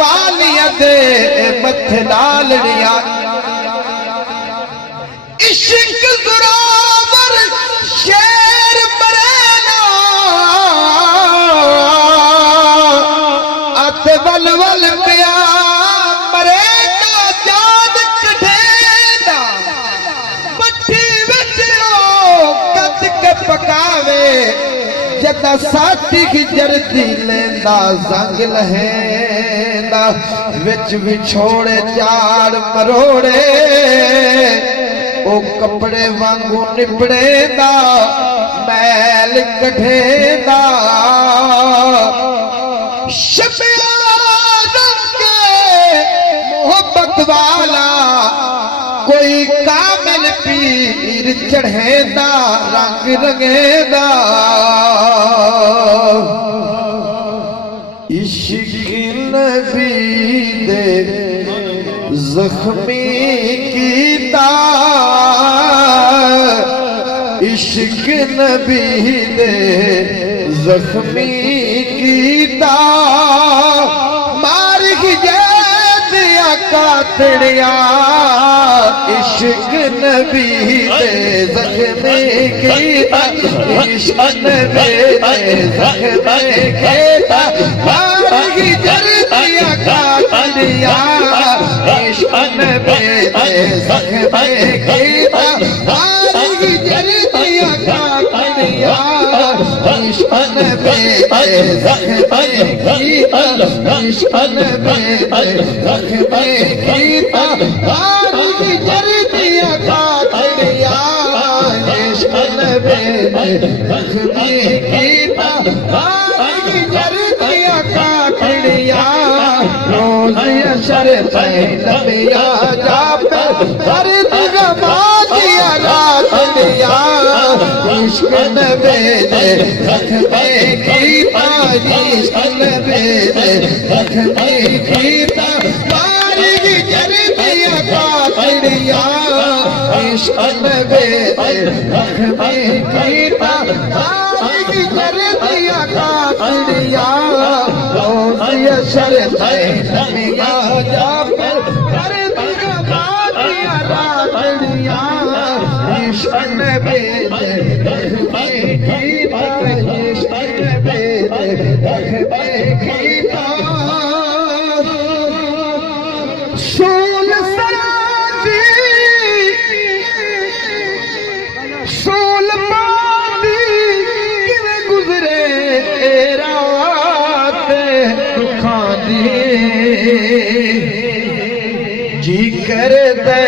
वालियां दे मथे लालड़ियां इश्क ज़ोरावर शेर मरेना अत वल वल पिया मरेना जान कढ़ेना पट्टी विच कद के पकावे जदा साथी की जरदी लेंदा संग लहेंदा विच विछोड़े चार मरोड़े ओ कपड़े वांगू निबड़ेंदा मैल कढ़ेंदा शबियारन के मोहब्बत वाला कोई कामिल पीर चढ़ेंदा रंग रंगेंदा इश्क नबी दे जख्मी कीता इश्क नबी दे जख्मी कीता मार दिया कातड़िया इश्क नबी दे जख्मी कीता इश्क नबी दे जख्मी कीता मार दिया कातड़िया इश्क नबी दे जख्मी कीता मार दिया कातड़िया इश्क नबी दे जख्मी कीता इश्क नबी दे जख्मी कीता मार दिया कातड़िया इश्क नबी दे जख्मी कीता मार दिया कातड़िया रोज़ अशर नबिया जा पर हर जगह दिया कातड़िया इश्क नबी दे जख्मी कीता इश्क नबी दे जख्मी कीता मार दिया कातड़िया इश्क नबी दे जख्मी कीता मार दिया कातड़िया रोज़ अशर नबिया जा पर हर जगह दिया कातड़िया इश्क नबी दे जख्मी कीता इश्क नबी दे जख्मी कीता सोल सराजी सोल बादी किवें गुजरे रात दुखां दी जी कर दे